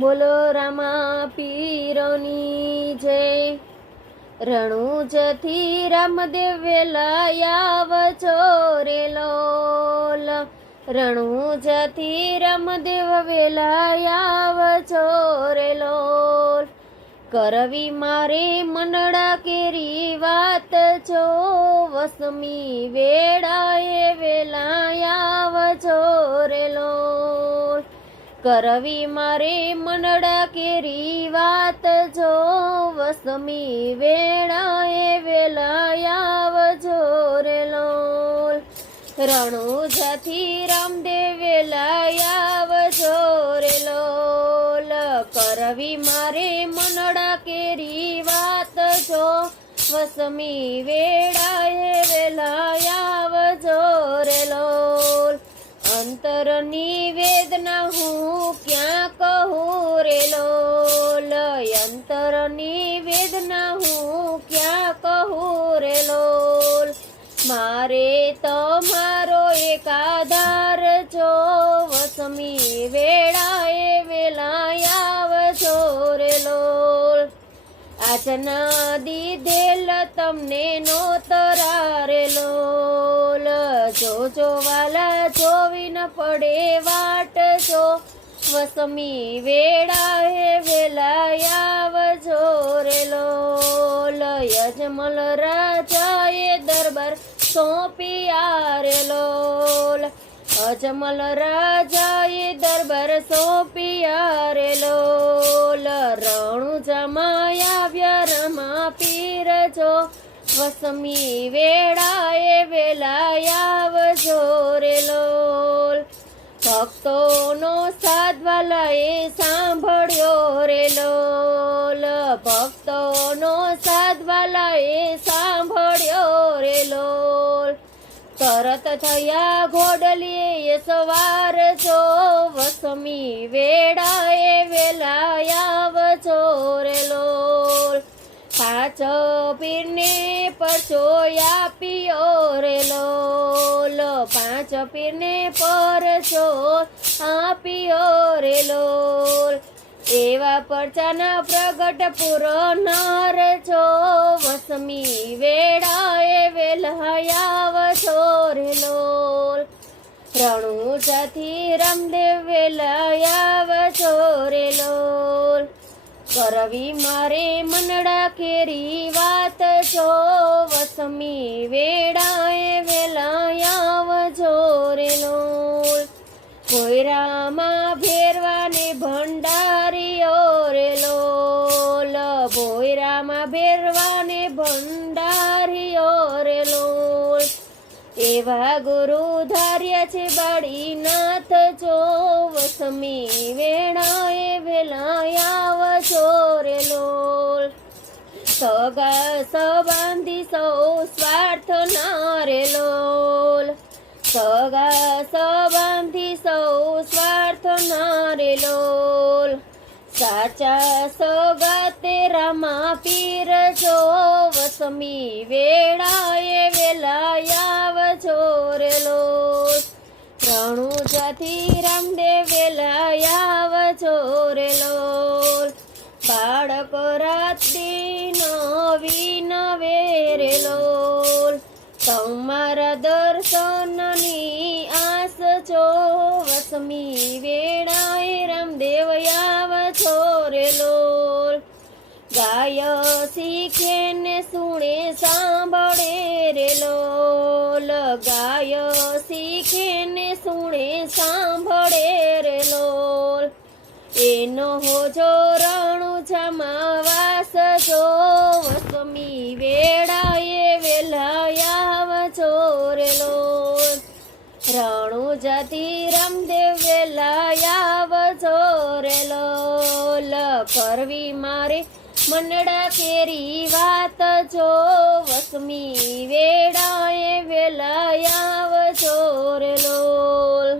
બોલો રામા પીરોની જય। રણુજથી રામદેવ વેલા આવજો રે લોલ। રણુજથી રામદેવ વેલા આવજો રે લોલ। કરવી મારે મનડા કેરી વાત જો વસમી વેળાએ વેલા આવજો રે લોલ। કરવી મારે મનડા કેરી વાત જો વસમી વેળાએ વેલા આવજો રે લોલ। રણુજાથી રામદેવ વેલા આવજો રે લોલ। કરવી મારે મનડા કેરી વાત જો વસમી વેળાએ વેલા આવજો રે લોલ। અંતરની વેદના હું ક્યાં કહું રે લોલ। અંતરની વેદના હું ક્યાં કહું રે લોલ। મારે તમારો એક આધાર જો વસમી વેળાએ વેલા આવજો રે લોલ। આજના દીધેલ તમને નોતરા રે લોલ। જોજો વાલા જોવી ન પડે વાટ જો વસમી વેળાએ વેલા આવજો રે લોલ। યજમલ રાજાએ દરબાર સોંપ્યા રે લોલ। અજમલ રાજાએ દરબાર સોંપ્યા રે લોલ। રણુજામાં આવ્યા રમા પીર જો વસમી વેળાએ વેલા આવજો રે લોલ। ભક્તોનો સાધવાલાએ સાંભળ્યો રે લોલ। ભક્તોનો સાધવાલાએ સાંભળ્યો રે લોલ। તરત થયા ઘોડલીએ સવાર જો વસમી વેળાએ વેલા આવજો રે લોલ। પાંચ પીરને પરચો આપ્યો રે લોલ। પાંચ પીરને પરચો આપ્યો રે લોલ। એવા પરચાના પ્રગટ પુરનાર જો વસમી વેળાએ વેલા આવજો રે લોલ। રણુજાથી રામદેવ વેલા આવજો રે લોલ। કરવી મારે મનડા કેરી વાત જો વસમી વેળાએ વેલા આવજો રે લોલ। ભોયરામાં ભેરવાને ભંડારીઓ રે લોલ। ભોયરામાં ભેરવાને ભંડારીઓ રે લોલ। એવા ગુરુ ધાર્યા છે બાળીનાથ જો વસમી વેળાએ વેલા આવજો રે લોલ। સગા સંબંધી સૌ સ્વાર્થ ના રે લોલ। સગા સંબંધી સૌ સ્વાર્થ ના રે લોલ। સાચા સગા તે રામા પીર જો વસમી વેળાએ વેલા આવજો રે લોલ। રણુજાથી રામદેવ વેલા આવજો રે લોલ। બાળક રાત્રિ નવે રે લોલ। તમારા દર્શનની આસ જો વસમી વેળાએ રામદેવ આવજો રે લોલ। ગાય શીખે ને સુણે સાંભળે રે લોલ। ગાય શીખે ને સુણે સાંભળે રે લોલ। એનો હોજો રણુજામાં વાસ જો વસમી વેળાએ વેલા આવજો રે લોલ। રણુજાથી રામદેવ વેલા આવજો રે લોલ। કરવી મારે મનડા કેરી વાત જો વસમી વેળાએ વેલા આવજો રે લોલ।